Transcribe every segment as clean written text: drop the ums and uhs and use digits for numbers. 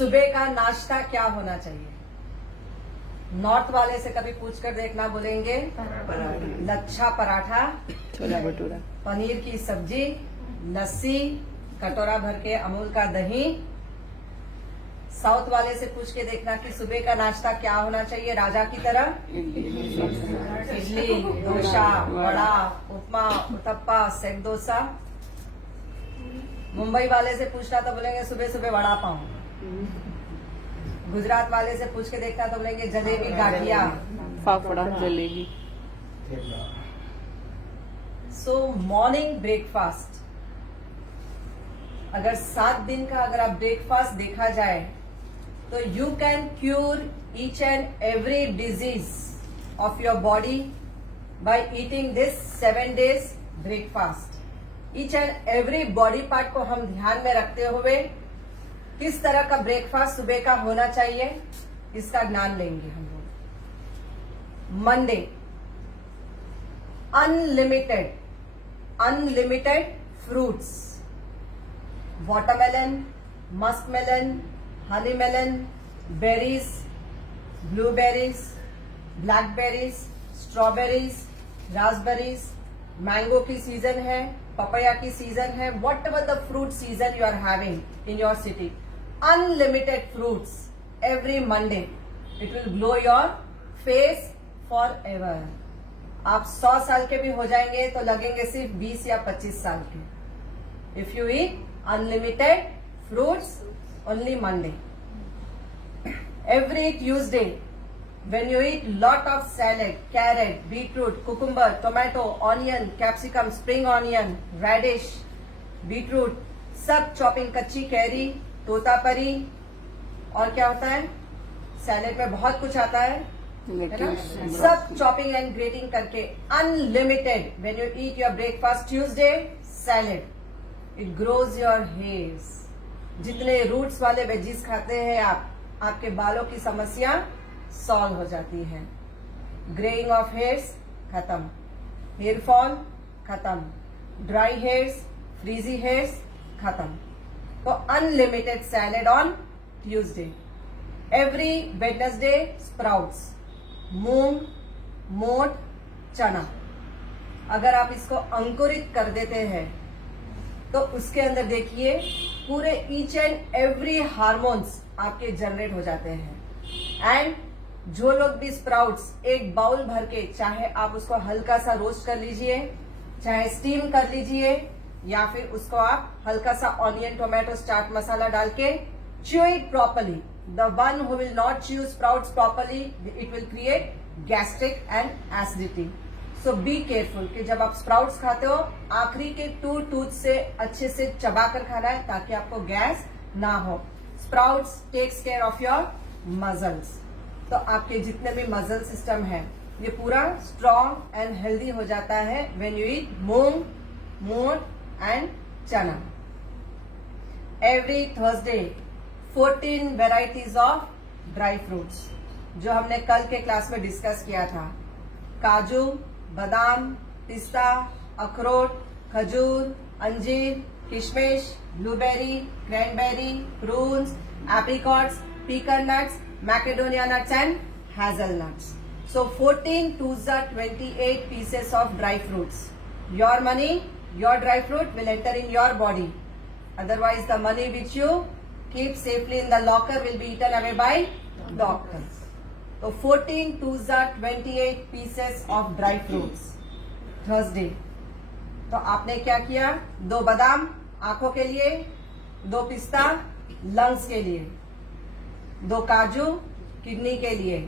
सुबह का नाश्ता क्या होना चाहिए? नॉर्थ वाले से कभी पूछकर देखना, बोलेंगे लच्छा पराठा, छोला भटूरा, पनीर की सब्जी, लस्सी, कटोरा भर के अमूल का दही। साउथ वाले से पूछ के देखना कि सुबह का नाश्ता क्या होना चाहिए राजा की तरह? इडली, डोसा, वड़ा, उपमा, उत्तप्पा, सेक डोसा। मुंबई वाले से पूछना तो बोलेंगे सुबह सुबह वड़ा पाव। गुजरात वाले से पूछ के देखना तो बोलेंगे जलेबी, गाठिया, फाफड़ा, जलेबी। सो मॉर्निंग ब्रेकफास्ट, अगर 7 दिन का अगर आप ब्रेकफास्ट देखा जाए तो you can cure each and every disease of your body by eating this 7 days breakfast. Each and every body part को हम ध्यान में रखते हुए किस तरह का ब्रेकफास्ट सुबह का होना चाहिए इसका ज्ञान लेंगे हम लोग। Monday, unlimited fruits, watermelon, muskmelon, honey melon, berries, blueberries, blackberries, strawberries, raspberries, mango की सीजन है, पपाया की सीजन है, whatever the fruit season you are having in your city, unlimited fruits every Monday. It will glow your face forever. आप 100 साल के भी हो जाएंगे तो लगेंगे सिर्फ 20 या 25 साल के। If you eat unlimited fruits only Monday. Every Tuesday, when you eat lot of salad, carrot, beetroot, cucumber, tomato, onion, capsicum, spring onion, radish, beetroot, सब चॉपिंग, कच्ची कैरी, तोतापरी, और क्या होता है सैलेड में बहुत कुछ आता है ना? सब चॉपिंग एंड ग्रेटिंग करके unlimited. When you eat your breakfast Tuesday salad, it grows your hairs. जितने रूट्स वाले वेजीज खाते हैं आप, आपके बालों की समस्या सॉल्व हो जाती है। ग्रेइंग ऑफ हेयर्स खत्म, हेयर फॉल खत्म, ड्राई हेयर्स, फ्रीजी हेयर्स खत्म। तो unlimited salad on Tuesday. Every Wednesday sprouts, मूंग, मोठ, चना। अगर आप इसको अंकुरित कर देते हैं तो उसके अंदर देखिए पूरे ईच एंड एवरी हार्मोन्स आपके जनरेट हो जाते हैं। एंड जो लोग भी स्प्राउट्स एक बाउल भर के, चाहे आप उसको हल्का सा रोस्ट कर लीजिए, चाहे स्टीम कर लीजिए, या फिर उसको आप हल्का सा ऑनियन, टोमेटो, चाट मसाला डाल के chew it properly. The one who will not chew sprouts properly, it will create gastric and acidity. So be careful कि जब आप स्प्राउट्स खाते हो आखिरी के 2 टूथ से अच्छे से चबा कर खाना है ताकि आपको गैस ना हो। Sprouts takes care of your muscles. तो आपके जितने भी मसल सिस्टम है ये पूरा स्ट्रॉन्ग एंड हेल्दी हो जाता है व्हेन यू ईट मूंग, मोठ एंड चना। Every Thursday 14 varieties of dry fruits, जो हमने कल के क्लास में डिस्कस किया था। काजू, बादाम, पिस्ता, अखरोट, खजूर, अंजीर, किशमिश, blueberry, cranberry, prunes, apricots, pecan nuts, Macedonia nuts and hazelnuts. So 14 twos are 28 pieces of dry fruits. Your money, your dry fruit will enter in your body. Otherwise the money which you keep safely in the locker will be eaten away by doctors. तो 14 twos are 28 pieces of dry fruits. Thursday. तो आपने क्या किया? 2 बादाम आंखों के लिए, 2 पिस्ता लंग्स के लिए, 2 काजू किडनी के लिए,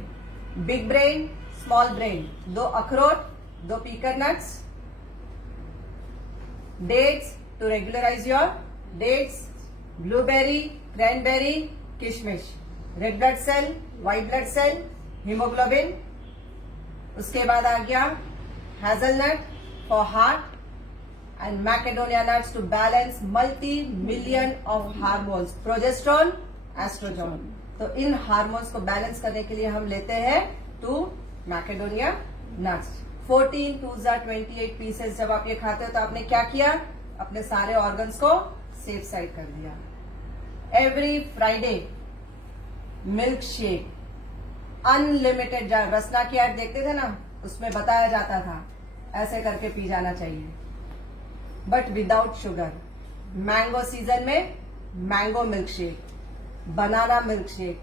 बिग ब्रेन, स्मॉल ब्रेन, 2 अखरोट, 2 pecan nuts, dates to regularise your dates, blueberry, cranberry, किशमिश, red blood cell, white blood cell, haemoglobin. उसके बाद आ गया hazelnut for heart and Macedonia nuts to balance multi million of hormones, progesterone, oestrogen. तो इन hormones को balance करने के लिए हम लेते हैं 2 Macedonia nuts. 14 2s are 28 pieces. जब आप ये खाते हो तो आपने क्या किया? अपने सारे ऑर्गन्स को सेफ साइड कर दिया। Every Friday milk shake unlimited. Rasna की ऐड देखते थे ना, उसमें बताया जाता था ऐसे करके पी जाना चाहिए, but without sugar. Mango season में mango milk shake, banana milk shake,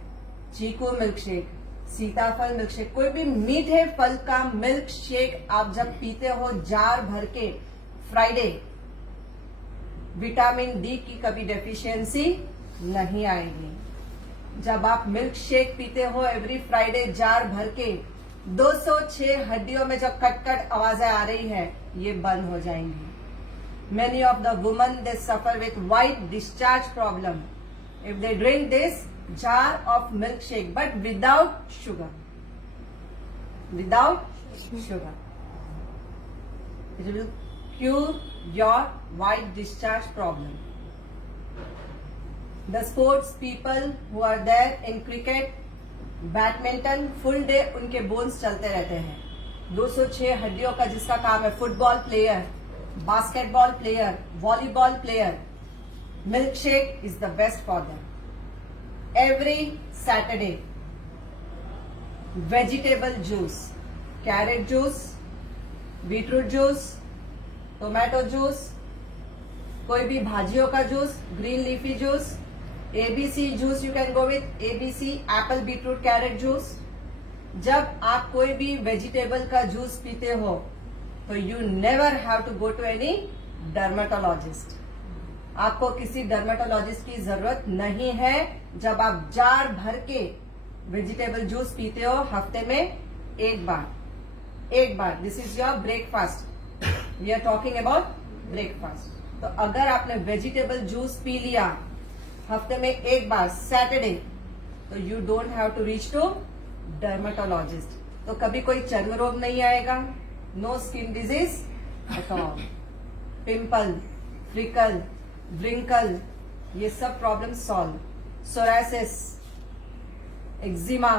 चीकू मिल्क शेक, सीताफल मिल्क शेक, कोई भी मीठे फल का मिल्क शेक आप जब पीते हो जार भर के फ्राइडे, विटामिन डी की कभी डेफिशिएंसी नहीं आएगी। जब आप मिल्क शेक पीते हो एवरी फ्राइडे जार भर के, 206 हड्डियों में जब कट कट आवाजें आ रही है, ये बंद हो जाएंगी। Many of the women, they suffer with white discharge problem if they drink this jar of milkshake, but without sugar. Without sugar, it will cure your white discharge problem. The sports people who are there in cricket, badminton, full day उनके bones चलते रहते हैं। 206 हड्डियों का जिसका काम है, football player, basketball player, volleyball player, milk shake is the best for them. Every Saturday vegetable juice, carrot juice, beetroot juice, tomato juice, कोई भी भाजियों का juice, green leafy juice, ABC juice you can go with ABC, Apple beetroot carrot juice. जब आप कोई भी vegetable का juice पीते हो तो you never have to go to any dermatologist. आपको किसी डर्मेटोलॉजिस्ट की जरूरत नहीं है। जब आप जार भर के वेजिटेबल जूस पीते हो हफ्ते में एक बार, this is your breakfast. We are talking about breakfast. तो अगर आपने वेजिटेबल जूस पी लिया हफ्ते में एक बार सैटरडे, तो you don't have to reach to dermatologist. तो कभी कोई चर्म रोग नहीं आएगा, no skin disease at all, pimple, freckle, wrinkle, ये सब problem solve. Psoriasis, eczema,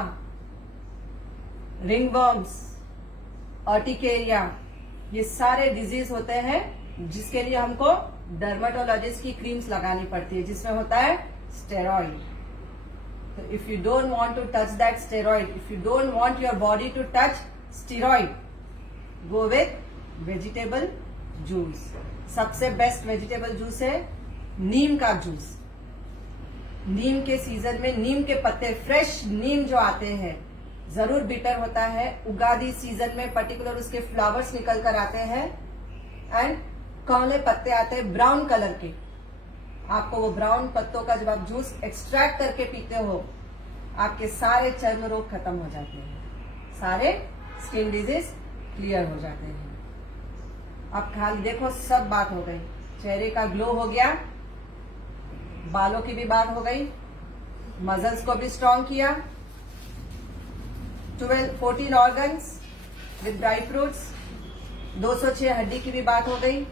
ringworms, urticaria, ये सारे डिजीज होते हैं जिसके लिए हमको डर्मेटोलॉजिस्ट की क्रीम्स लगानी पड़ती है, जिसमें होता है steroid. So if you don't want to touch that steroid, if you don't want your body to touch steroid, go with vegetable juice. सबसे बेस्ट वेजिटेबल जूस है नीम का जूस। नीम के सीजन में नीम के पत्ते, फ्रेश नीम जो आते हैं, जरूर बिटर होता है। उगादी सीजन में पर्टिकुलर उसके फ्लावर्स निकल कर आते हैं एंड काले पत्ते आते हैं ब्राउन कलर के। आपको वो ब्राउन पत्तों का जब आप जूस एक्सट्रैक्ट करके पीते हो, आपके सारे चर्म रोग खत्म हो जाते हैं, सारे स्किन डिजीज क्लियर हो जाते हैं। अब खाली देखो, सब बात हो गई। चेहरे का ग्लो हो गया, बालों की भी बात हो गई, मसल्स को भी स्ट्रांग किया, 14 ऑर्गन्स विद ड्राई फ्रूट्स, 206 हड्डी की भी बात हो गई,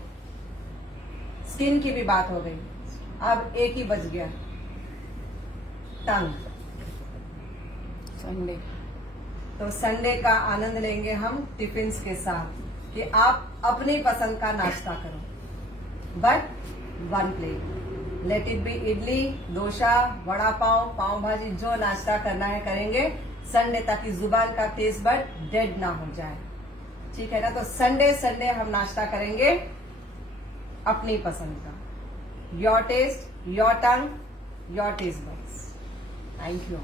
स्किन की भी बात हो गई। अब एक ही बच गया, टंग। संडे। तो संडे का आनंद लेंगे हम टिफिन्स के साथ कि आप अपनी पसंद का नाश्ता करो, but 1 plate. Let it be idli, dosa, vada pav, pav bhaji, जो नाश्ता करना है करेंगे संडे, ताकि जुबान का टेस्ट बड डेड ना हो जाए। ठीक है ना? तो संडे हम नाश्ता करेंगे अपनी पसंद का। Your taste, your tongue, your taste buds. Thank you.